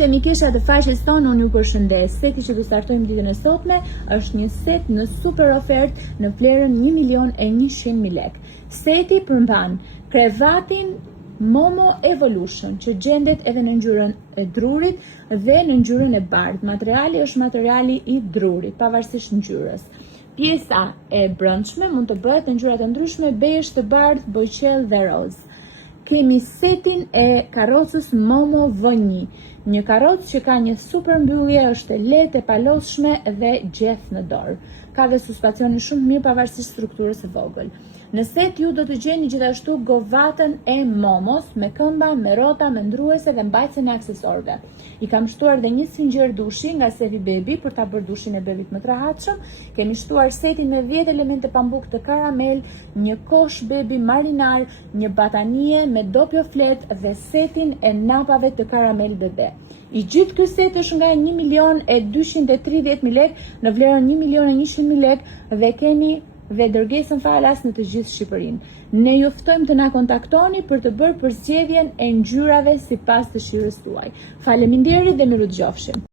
Miqtë e mikesha të faqes tonë, unë ju përshëndes. Seti që do startojmë ditën e sotme është një set në super ofertë në vlerën 1.100.000 lekë. Seti përmban krevatin Momo Evolution që gjendet edhe në ngjyrën e drurit dhe në ngjyrën e bardhë. Materiali është materiali i drurit, pavarësisht ngjyrës. Pjesa e brendshme mund të bëhet në ngjyra të ndryshme, bezh, të bardhë, bojqell dhe roz. Kemi setin e karrocës Momo V1, një karrocë që ka një super mbyllje, është e lehtë, e palosshme dhe gjeth në dorë. Ka dhe suspensione shumë mirë pavarësisht strukturës së vogël. Në set ju do të gjeni gjithashtu govatën e Momos me këmba, me rrota, me ndruese dhe mbajtësen e aksesorëve. I kam shtuar dhe një sinxher dushi nga Sevi Baby për ta bërë dushin e bebit më të rahatshëm. Kemi shtuar setin me 10 elemente pambuk të karamel, një kosh bebi marinar, një batanie me dopjo flet dhe setin e napave të karamel bebe. I gjithë ky set është nga 1.230.000 lekë në vlerën 1.100.000 lekë dhe keni dhe dërgesën falas në të gjithë Shqipërinë. Ne ju ftojmë të na kontaktoni për të bërë përzgjedhjen e ngjyrave sipas dëshirës tuaj. Faleminderit dhe miru dëgjofshim.